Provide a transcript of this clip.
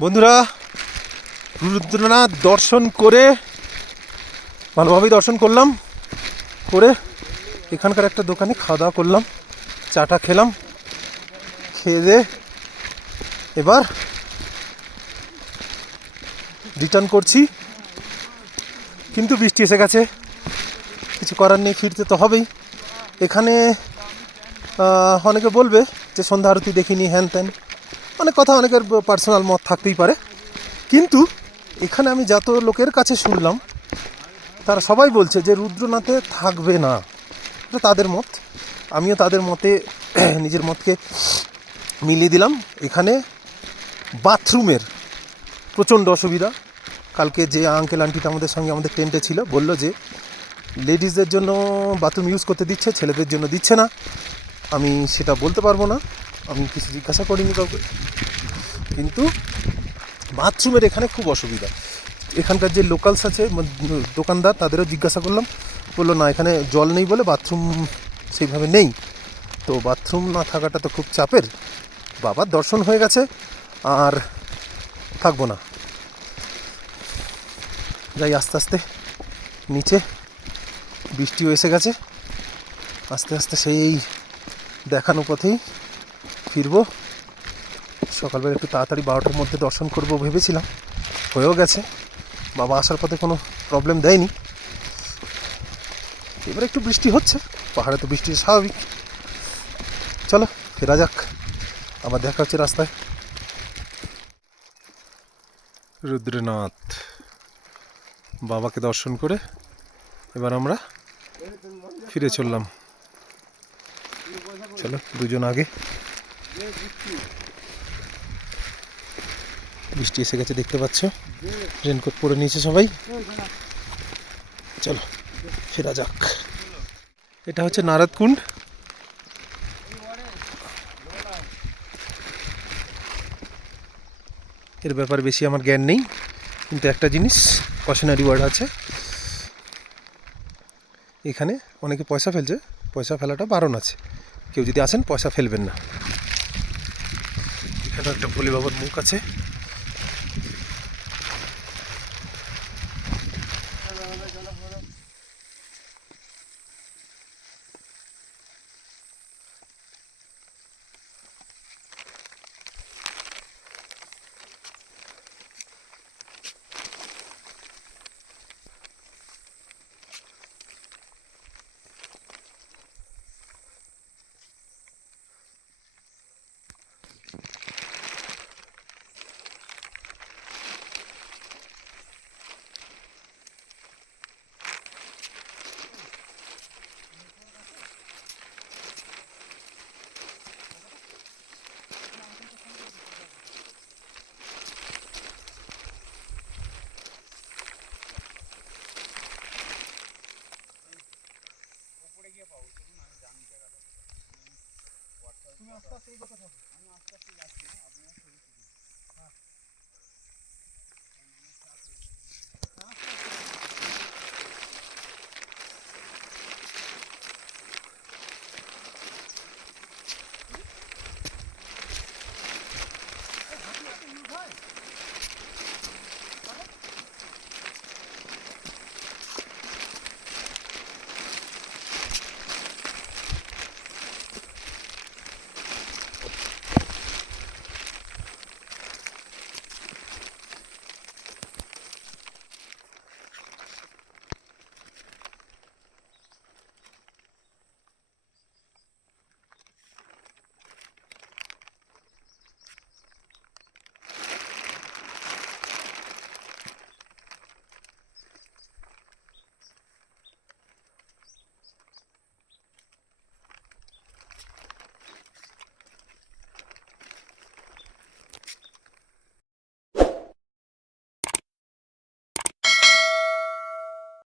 বন্ধুরা, রুদ্রনাথ দর্শন করে ভালোভাবেই দর্শন করলাম। করে এখানকার একটা দোকানে খাওয়া দাওয়া করলাম, চাটা খেলাম। খেয়ে দিয়ে এবার রিটার্ন করছি, কিন্তু বৃষ্টি এসে গেছে, কিছু করার নেই, ফিরতে তো হবেই। এখানে অনেকে বলবে যে সন্ধ্যা আরতি দেখিনি, হ্যান ত্যান, অনেক কথা, অনেকের পার্সোনাল মত থাকতেই পারে। কিন্তু এখানে আমি যত লোকের কাছে শুনলাম তারা সবাই বলছে যে রুদ্রনাথে থাকবে না। এটা তাদের মত, আমিও তাদের মতে নিজের মতকে মিলিয়ে দিলাম। এখানে বাথরুমের প্রচণ্ড অসুবিধা। কালকে যে আঙ্কেল আন্টিটা আমাদের সঙ্গে আমাদের টেন্টে ছিল বলল যে লেডিসদের জন্য বাথরুম ইউজ করতে দিচ্ছে, ছেলেদের জন্য দিচ্ছে না। আমি সেটা বলতে পারবো না, আমি কিছু জিজ্ঞাসা করিনি কাউকে, কিন্তু বাথরুমের এখানে খুব অসুবিধা। এখানকার যে লোকালস আছে দোকানদার, তাদেরও জিজ্ঞাসা করলাম, বললো না, এখানে জল নেই বলে বাথরুম সেইভাবে নেই। তো বাথরুম না থাকাটা তো খুব চাপের। বাবার দর্শন হয়ে গেছে, আর থাকবো না, যাই আস্তে আস্তে নিচে। বৃষ্টিও এসে গেছে, আস্তে আস্তে সেই দেখানো পথেই ফিরবো। সকালবেলা একটু তাড়াতাড়ি 12টার মধ্যে দর্শন করবো ভেবেছিলাম, হয়েও গেছে। বাবা আসার পথে কোনো প্রবলেম দেয়নি। এবার একটু বৃষ্টি হচ্ছে, পাহাড়ে তো বৃষ্টি স্বাভাবিক। চলো ফেরা যাক, আবার দেখা হচ্ছে রাস্তায়। রুদ্রনাথ বাবাকে দর্শন করে এবার আমরা ফিরে চললাম। চলো, দুজন আগে। বৃষ্টি এসে গেছে, দেখতে পাচ্ছ, রেনকোট পরে নিয়েছে সবাই। চলো ফেরা যাক। এটা হচ্ছে নারদকুণ্ড। এর ব্যাপারে বেশি আমার জ্ঞান নেই, কিন্তু একটা জিনিস কশনারি ওয়ার্ড আছে, এখানে অনেকে পয়সা ফেলছে, পয়সা ফেলাটা বারণ আছে। কেউ যদি আসেন পয়সা ফেলবেন না। এখানে একটা ভোলে বাবার মুখ আছে। তুমি আস্তে আস্তে এই কথা